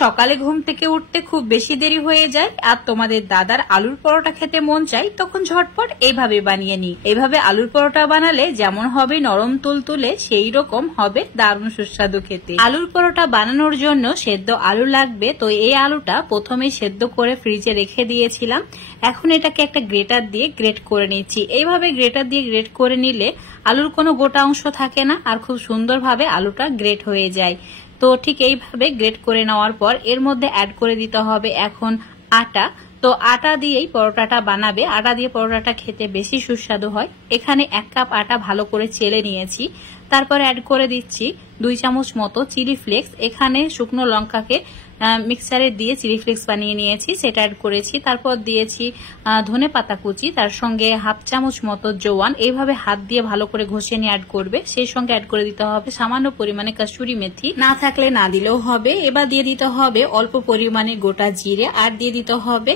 সকালে ঘুম থেকে উঠতে খুব বেশি দেরি হয়ে যায় আর তোমাদের দাদার আলুর পরোটা খেতে মন চাই, তখন ঝটপট এইভাবে বানিয়ে নি। এইভাবে আলুর পরোটা বানালে যেমন হবে নরম তুলতুলে, সেই রকম হবে দারুণ সুস্বাদু খেতে। আলুর পরোটা বানানোর জন্য সেদ্ধ আলু লাগবে। তো এই আলুটা প্রথমে সেদ্ধ করে ফ্রিজে রেখে দিয়েছিলাম। এখন এটাকে একটা গ্রেটার দিয়ে গ্রেট করে নিচ্ছি। এইভাবে গ্রেটার দিয়ে গ্রেট করে নিলে আলুর কোনো গোটা অংশ থাকে না আর খুব সুন্দরভাবে আলুটা গ্রেট হয়ে যায়। তো ঠিক এইভাবে গ্রেট করে নেওয়ার পর এর মধ্যে অ্যাড করে দিতে হবে এখন আটা। তো আটা দিয়েই পরোটাটা বানাবে, আটা দিয়ে পরোটাটা খেতে বেশি সুস্বাদু হয়। এখানে 1 কাপ আটা ভালো করে চেলে নিয়েছি। তারপর অ্যাড করে দিচ্ছি 2 চামচ মতো চিলি ফ্লেক্স। এখানে শুকনো লঙ্কাকে মিক্সারে দিয়ে চিলি ফ্লেক্স বানিয়ে নিয়েছি, সেটা অ্যাড করেছি। তারপর দিয়েছি ধনে পাতা কুচি, তার সঙ্গে 1/2 চামচ মতো জোয়ান। এইভাবে হাত দিয়ে ভালো করে ঘষে নিয়ে অ্যাড করবে। সেই সঙ্গে অ্যাড করে দিতে হবে সামান্য পরিমাণে কসুরি মেথি, না থাকলে না দিলেও হবে। এবার দিয়ে দিতে হবে অল্প পরিমাণে গোটা জিরে, আর দিয়ে দিতে হবে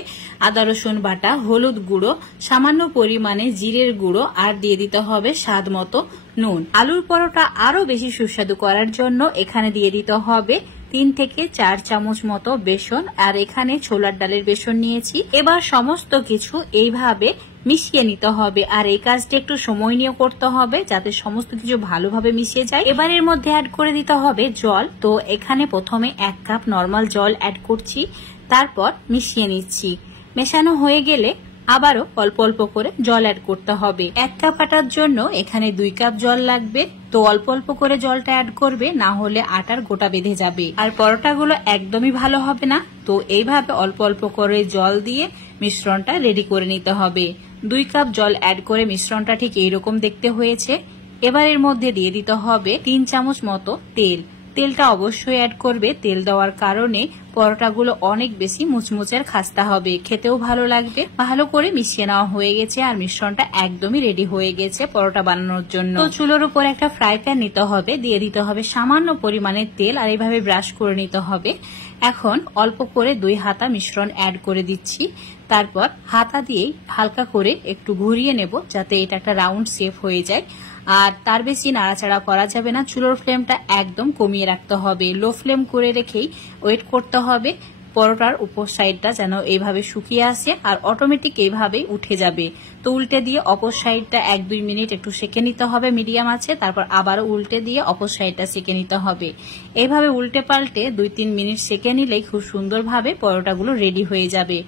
আদা রসুন বাটা, হলুদ গুঁড়ো, সামান্য পরিমাণে জিরের গুঁড়ো, আর দিয়ে দিতে হবে স্বাদ মতো নুন। আলুর পরোটা আরো বেশি সুস্বাদু করার জন্য এখানে দিয়ে দিতে হবে 3 থেকে 4 চামচ মতো বেসন, আর এখানে ছোলার ডালের বেসন নিয়েছি। এবার সমস্ত কিছু এইভাবে মিশিয়ে নিতে হবে, আর এই কাজটা একটু সময় নিয়ে করতে হবে যাতে সমস্ত কিছু ভালোভাবে মিশিয়ে যায়। এবার এর মধ্যে অ্যাড করে দিতে হবে জল। তো এখানে প্রথমে 1 কাপ নর্মাল জল অ্যাড করছি, তারপর মিশিয়ে নিচ্ছি। মেশানো হয়ে গেলে আবারও অল্প অল্প করে জল অ্যাড করতে হবে। 1 কাপ আটার জন্য এখানে 2 কাপ জল লাগবে। তো অল্প অল্প করে জলটা অ্যাড করবে, না হলে আটার গোটা বেঁধে যাবে আর পরোটাগুলো একদমই ভালো হবে না। তো এইভাবে অল্প অল্প করে জল দিয়ে মিশ্রণটা রেডি করে নিতে হবে। 2 কাপ জল অ্যাড করে মিশ্রণটা ঠিক এইরকম দেখতে হয়েছে। এবার এর মধ্যে দিয়ে দিতে হবে 3 চামচ মতো তেল। তেলটা অবশ্যই অ্যাড করবে, তেল দেওয়ার কারণে পরোটাগুলো অনেক বেশি মুচমুচের খাস্তা হবে, খেতেও ভালো লাগবে। ভালো করে মিশিয়ে নেওয়া হয়ে গেছে আর মিশ্রণটা একদমই রেডি হয়ে গেছে পরোটা বানানোর জন্য। তো চুলোর উপর একটা ফ্রাই প্যান নিতে হবে, দিয়ে দিতে হবে সামান্য পরিমাণে তেল, আর এইভাবে ব্রাশ করে নিতে হবে। এখন অল্প করে 2 হাতা মিশ্রণ অ্যাড করে দিচ্ছি। তারপর হাতা দিয়েই হালকা করে একটু ঘুরিয়ে নেব যাতে এটা একটা রাউন্ড শেপ হয়ে যায়। আর তার বেশি নাড়াচাড়া করা যাবে না, চুলোর ফ্লেমটা একদম কমিয়ে রাখতে হবে। লো ফ্লেম করে রেখেই ওয়েট করতে হবে পরোটার উপর সাইডটা যেন এইভাবে শুকিয়ে আসে আর অটোমেটিক এইভাবেই উঠে যাবে। তো উল্টে দিয়ে অপর সাইডটা 1-2 মিনিট একটু সেঁকে নিতে হবে মিডিয়াম আছে, তারপর আবারও উল্টে দিয়ে অপর সাইডটা সেঁকে নিতে হবে। এইভাবে উল্টে পাল্টে 2-3 মিনিট সেঁকে নিলেই খুব সুন্দরভাবে পরোটাগুলো রেডি হয়ে যাবে।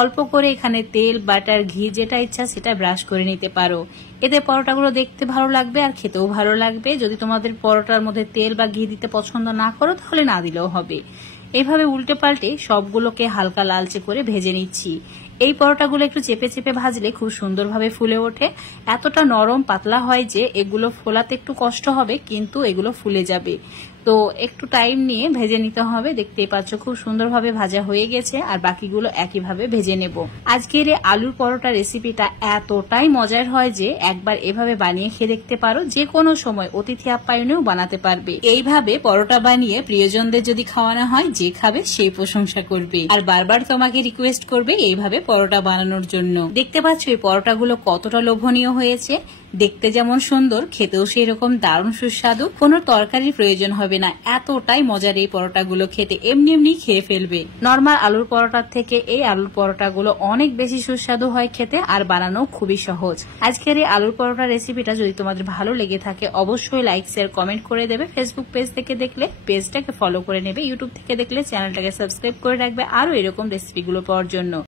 অল্প করে এখানে তেল, বাটার, ঘি যেটা ইচ্ছা সেটা ব্রাশ করে নিতে পারো। এতে পরোটাগুলো দেখতে ভালো লাগবে আর খেতেও ভালো লাগবে। যদি তোমাদের পরোটার মধ্যে তেল বা ঘি দিতে পছন্দ না করো তাহলে না দিলেও হবে। এইভাবে উল্টে পাল্টে সবগুলোকে হালকা লালচে করে ভেজে নিচ্ছি। এই পরোটাগুলো একটু চেপে চেপে ভাজলে খুব সুন্দরভাবে ফুলে ওঠে। এতটা নরম পাতলা হয় যে এগুলো ফোলাতে একটু কষ্ট হবে, কিন্তু এগুলো ফুলে যাবে। তো একটু টাইম নিয়ে ভেজে নিতে হবে। দেখতেই পাচ্ছ খুব সুন্দরভাবে ভাজা হয়ে গেছে, আর বাকিগুলো একইভাবে ভেজে নেব। আজকের এই আলুর পরোটা রেসিপিটা এতটাই মজার হয় যে একবার এভাবে বানিয়ে খেয়ে দেখতে পারো। যে কোনো সময় অতিথি আপ্যায়নেও বানাতে পারবে। এইভাবে পরোটা বানিয়ে প্রিয়জনদের যদি খাওয়ানো হয়, যে খাবে সেই প্রশংসা করবে আর বারবার তোমাকে রিকোয়েস্ট করবে এইভাবে পরোটা বানানোর জন্য। দেখতে পাচ্ছ এই পরোটাগুলো কতটা লোভনীয় হয়েছে। দেখতে যেমন সুন্দর, খেতেও সেই রকম দারুণ সুস্বাদু। কোনো তরকারির প্রয়োজন হবে না, এতটাই মজার এই পরোটাগুলো খেতে। এমনি এমনি খেয়ে ফেলবে। নর্মাল আলুর পরোটার থেকে এই আলুর পরোটাগুলো অনেক বেশি সুস্বাদু হয় খেতে, আর বানানো খুবই সহজ। আজকের এই আলুর পরোটা রেসিপিটা যদি তোমাদের ভালো লেগে থাকে অবশ্যই লাইক, শেয়ার, কমেন্ট করে দেবে। ফেসবুক পেজ থেকে দেখলে পেজটাকে ফলো করে নেবে, ইউটিউব থেকে দেখলে চ্যানেলটাকে সাবস্ক্রাইব করে রাখবে আরো এরকম রেসিপিগুলো পাওয়ার জন্য।